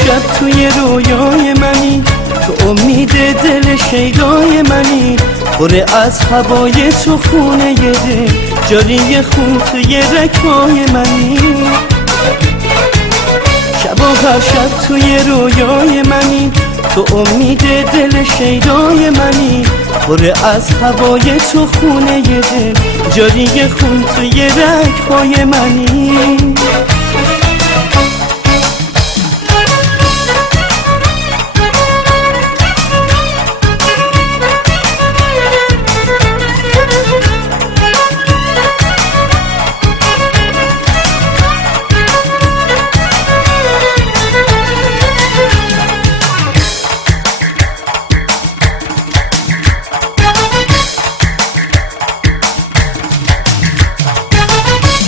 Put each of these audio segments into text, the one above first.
شب توی رویای منی، تو امید دل شیدای منی، پر از هوای تو خونه دل، جاری خون توی رگ‌های منی. شب و هر شب توی رویای منی، تو امید دل شیدای منی، پر از هوای تو خونه دل، جاری خون توی رگ‌های منی.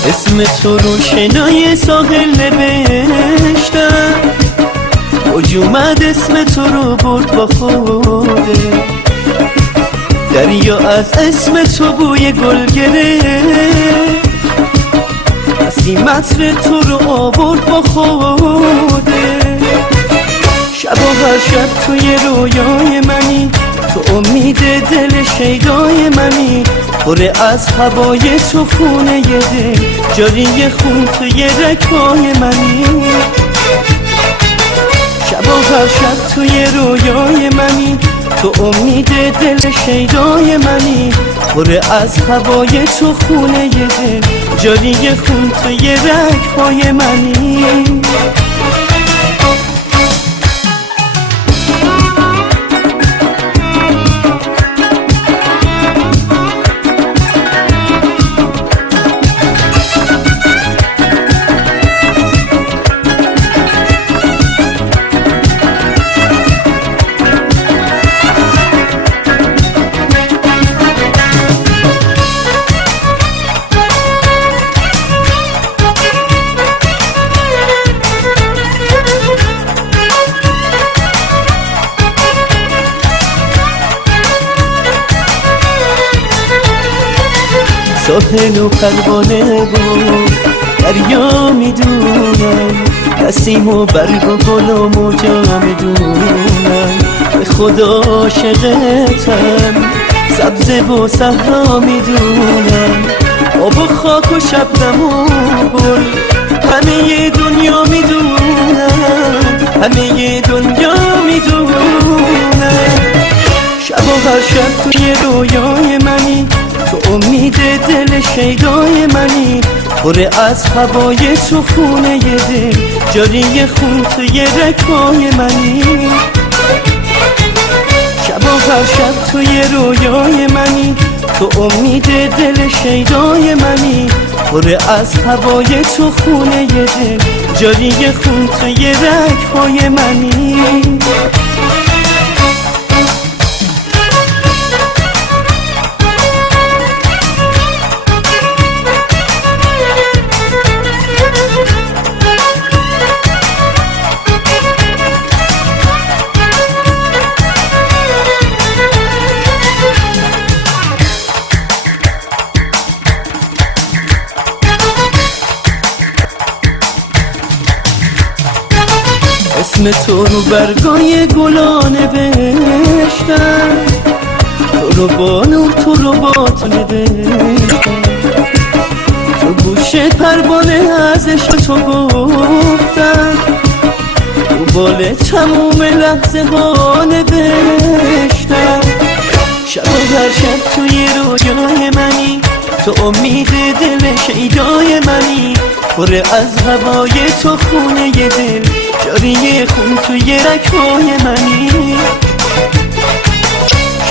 اسم تو رو شنای ساحل نوشتم، موج اومد اسم تو رو برد با خوده، دریا از اسم تو بوی گل گرفت، نسیم عطر تو رو آورد با خوده. شب و هر شب توی رویای منی، تو امید دل شیدای منی، پر از هوای تو خونه دل، جاری خون توی رگ‌های منی. شب و هر شب توی رویای منی، تو امید دل شیدای منی، پر از هوای تو خونه دل، جاری خون توی رگ‌های منی. ساحل و پروانه و دریا میدونم، نسیم و برگ و گل و موجا میدونم، به خدا عاشقتم، سبزه و صحرا میدونم، آب و خاک و شبنم و گل، همه دنیا میدونم، همه دنیا میدونم. شب و هر شب توی رویای منی، تو امید دل شیدای منی، پر از هوای تو خونه دل، جاری خون توی رگ‌های منی. شب و هر شب توی رویای منی، تو امید دل شیدای منی، پر از هوای تو خونه دل، جاری خون توی رگ‌های منی. اسم تو رو برگای گلا نوشتم، تو رو با نور تو رو بات نوشتم، تو گوشه پروانه از عشق تو گفتم، تو بال تموم لحظه ها نوشتم. شب و هر شب توی رویای منی، تو امید دل شیدای منی، پر از هوای تو خونه دل، جاری خون توی رگ‌های منی.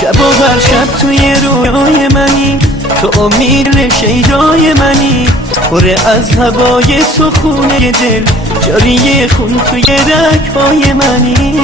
شب و هر شب توی رویای منی، تو امید شیدای منی، پر از هوای تو خونه دل، جاری خون توی رگ‌های منی.